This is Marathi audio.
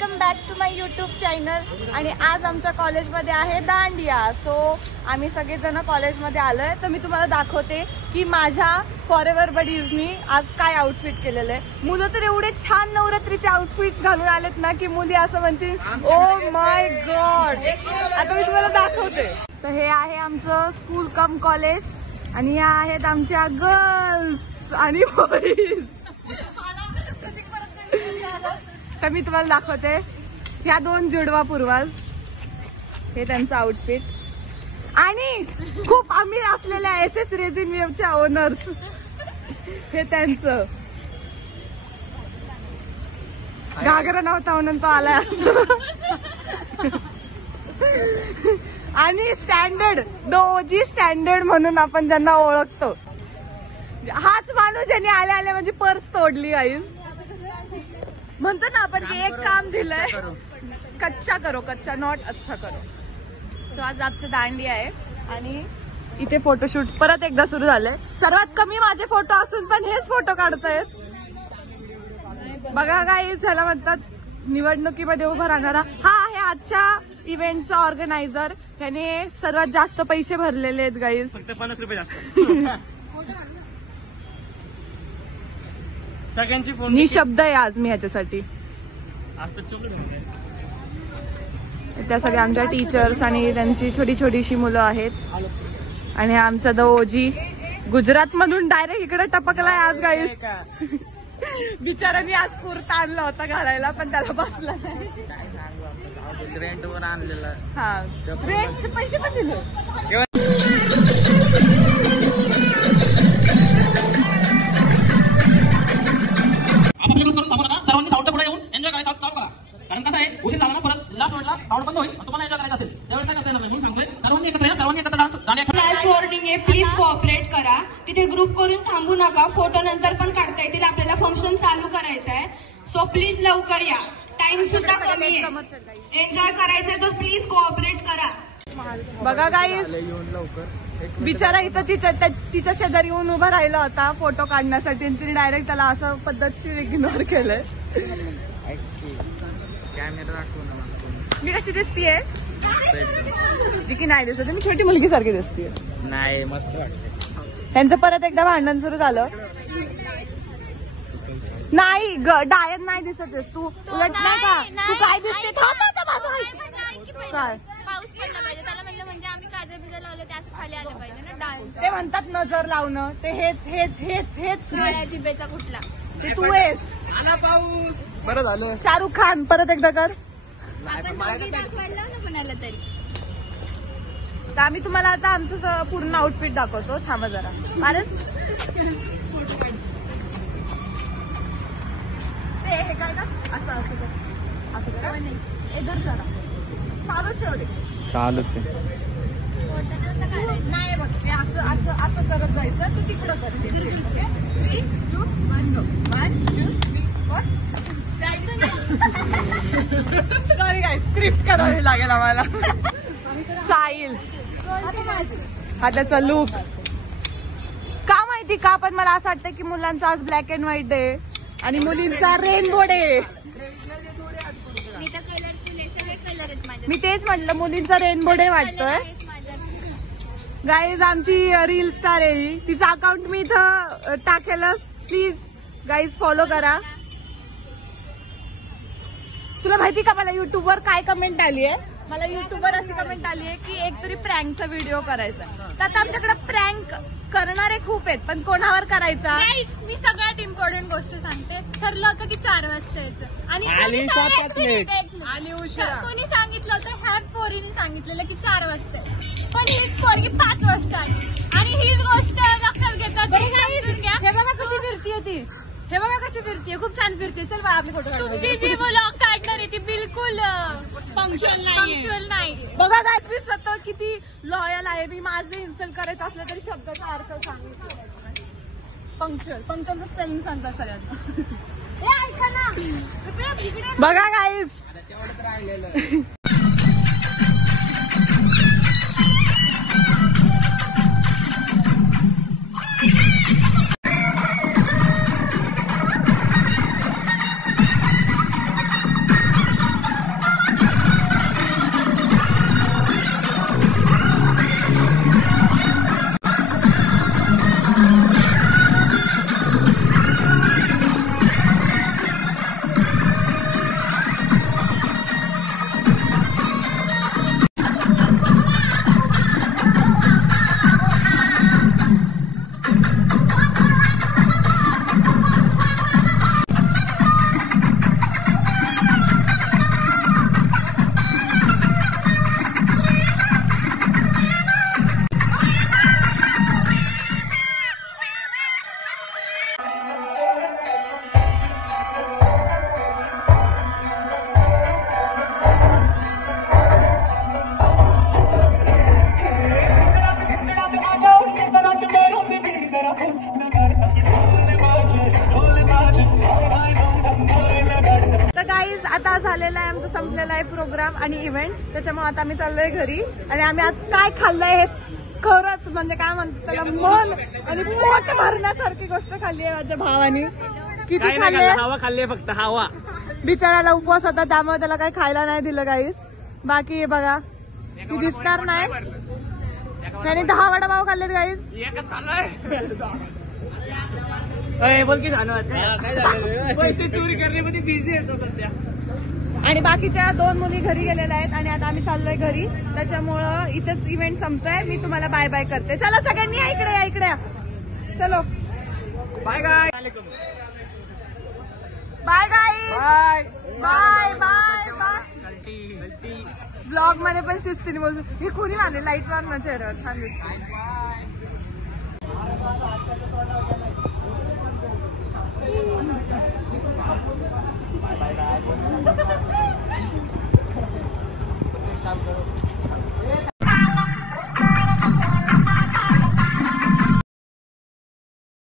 Welcome back to my YouTube channel. आणि आज आमच्या कॉलेजमध्ये आहे दांडिया। सो आम्ही सगळेजण कॉलेजमध्ये आलोय, तर मी तुम्हाला दाखवते की माझ्या फॉरएव्हर बडीजनी आज काय आउटफिट केलेलं आहे। मुलं तर एवढे छान नवरात्रीचे आउटफिट्स घालून आलेत ना की मुली असं म्हणतील ओ माय गॉड। आता मी तुम्हाला दाखवते। तर हे आहे आमचं स्कूल कम कॉलेज आणि या आहेत आमच्या गर्ल्स आणि बॉईज। तर मी तुम्हाला दाखवते ह्या दोन जुडवा पूर्वाज, हे त्यांचं आउटफिट आणि खूप अमीर असलेल्या SS रेझिन वेव्हच्या ओनर्स, हे त्यांचं। घागरा नव्हता म्हणून तो आलाय आणि स्टँडर्ड दोजी स्टँडर्ड म्हणून आपण ज्यांना ओळखतो, हाच माणूस ज्यांनी आले आले म्हणजे पर्स तोडली गाईज। म्हणतो ना आपण की एक काम दिलंय, कच्चा करो कच्चा, नॉट अच्छा करो। सो आज आजचं दांडिया आहे आणि इथे फोटोशूट परत एकदा सुरू झालंय। सर्वात कमी माझे फोटो असून पण हेच फोटो काढतायत। बघा गाईज, ह्याला म्हणतात निवडणुकीमध्ये उभं राहणारा। हा आहे आजच्या इव्हेंटचा ऑर्गनायझर, त्याने सर्वात जास्त पैसे भरलेले आहेत गाईज, फक्त 50 रुपये जास्त। सगळ्यांची फोन निशब्द आहे आज मी ह्याच्यासाठी। त्या सगळ्या आमच्या टीचर्स आणि त्यांची छोटी छोटीशी मुलं आहेत आणि आमचा द ओजी गुजरात मधून डायरेक्ट इकडे टपकलाय आज गाईज। बिचारांनी आज कुर्ता आणला होता घालायला पण त्याला बसला नाही, रेंटवर आणलेला। हा, रेंटचे पैसे पण दिले। सर्वांनी साऊंडच्या पुढे येऊन एन्जॉय करायला चालू करा, कारण कसं आहे उशीर झाला ना परत लास्ट वेळेला साऊंड बंद होईल, तुम्हाला एन्जॉय करायचं असेल त्यावेळेस काय करता येणार नाही। म्हणून सांगतोय सर्वांनी एकत्र या, सर्वांनी एकत्र डान्स गाणे फ्लॅश वॉर्निंग आहे, प्लीज कोऑपरेट करा। तिथे ग्रुप करून थांबू नका, फोटो नंतर पण काढता येतील, आपल्याला फंक्शन चालू करायचं आहे। सो प्लीज लवकर या, टाइम सुद्धा कमी आहे, एन्जॉय करायचंय तर प्लीज कोऑपरेट करा। बघा गाईज, बिचारा इथं तिच्या शेजारी येऊन उभा राहिला होता फोटो काढण्यासाठी आणि तिने डायरेक्ट त्याला असं पद्धतशीर इग्नोर केलंय। मी कशी दिसतीये? जी की नाही दिसत, मी छोटी मुलगी सारखी दिसतीये। नाही, मस्त वाटते। त्यांचं परत एकदा भांडण सुरू झालं। नाही डायन नाही दिसतेस तू, उलट नाही का तू काय दिसते? काय पाऊस पडला पाहिजे त्याला, म्हणलं म्हणजे आम्ही काजळ बिजळ लावले ते असं खाली आलं पाहिजे ना डान्स। ते म्हणतात नजर लावणं, ते हेच हेच हेच हेच काळ्या जिब्रेचा कुठला ते तू आहेस। आला पाऊस, बरं झालं। शाहरुख खान परत एकदा कर। आपण दोघी दाखवायला लाव ना कोणाला तरी। तर आम्ही तुम्हाला आता आमचं पूर्ण आउटफिट दाखवतो, थांबा जरा। मारस ते हे काय का असं असं कर, असं कर हे जर जरा चालूच ठेवले, चालूच आहे। नाही बघ ते असं असं असं करत जायचं, तू तिकडं कर। Okay 3, 2, 1 go 1 2 3 4। Sorry guys, script करावी लागेल आम्हाला। साहिल हा त्याचा लुक का माहिती का, पण मला असं वाटतं की मुलांचा आज ब्लॅक अँड व्हाईट डे आणि मुलींचा रेनबो डे। मी तर कलरफुल आहे, सगळे कलर आहेत माझ्या। मी तेच म्हटलं मुलींचा रेनबो डे वाटतोय। गाईज आमची रील स्टार आहे ही, तिचं अकाउंट मी इथं टाकेलच, प्लीज गाईज फॉलो करा। तुला माहिती का मला युट्यूबवर काय कमेंट आली आहे? मला युट्यूबवर अशी कमेंट आली आहे की एक तरी प्रँकचा व्हिडिओ करायचा। तर आता आमच्याकडे प्रँक करणारे खूप आहेत, पण कोणावर करायचा? मी सगळ्यात इम्पॉर्टंट गोष्ट सांगते, ठरलं होतं की 4 वाजता यायचं आणि आली 7 लेट, आली उशिरा। कोणी सांगितलं होतं, ह्या पोरीने सांगितलेलं की 4 वाजता यायचं, पण हीच पोरगी 5 वाजता आली आणि हीच गोष्ट लक्षात घेतात। हे बघा कशी फिरतीये ती, हे बघा कशी फिरतीये, खूप छान फिरते। चल बा आपली फोटो तुमची जी व्लॉग काढणार आहे ती बिलकुल पंक्च्युअल नाही। बघा गाईज, मी स्वतः किती लॉयल आहे, मी माझं इन्सल्ट करायचं असलं तरी शब्दाचा अर्थ सांगितलं। पंक्च्युअल, पंक्च्युअलचं स्पेलिंग सांगतात सगळ्यांना। बघा गाईज, आता झालेला आहे आमचा संपलेला आहे प्रोग्राम आणि इव्हेंट, त्याच्यामुळे आता आम्ही चाललोय घरी. आणि आम्ही आज काय खाल्लंय हे खरंच म्हणजे काय म्हणतो त्याला मन आणि पोट भरण्यासारखी गोष्ट खाल्ली आहे माझ्या भावानी. किती खाल्ले? हवा खाल्ली फक्त हवा. बिचाराला उपवास होता त्यामुळे त्याला काही खायला नाही दिलं गाईस. बाकी हे बघा ती दिसणार नाही, त्याने 10 वडापाव खाल्लेत गाईस. बोल की पैसे चोरी करण्यामध्ये बिझी येतो सध्या. आणि बाकीच्या 2 मुली घरी गेलेल्या आहेत आणि आता आम्ही चाललोय घरी, त्याच्यामुळं इथेच इव्हेंट संपतोय. मी तुम्हाला बाय बाय करते. चला सगळ्यांनी या इकडे, या इकडे. चलो बाय गाय, बाय गाय, बाय बाय बाय. ब्लॉग मध्ये पण शिस्तीने बोलतो. हे कोणी मारले लाईट मार ना चेहऱ्यावर, छान दिसत.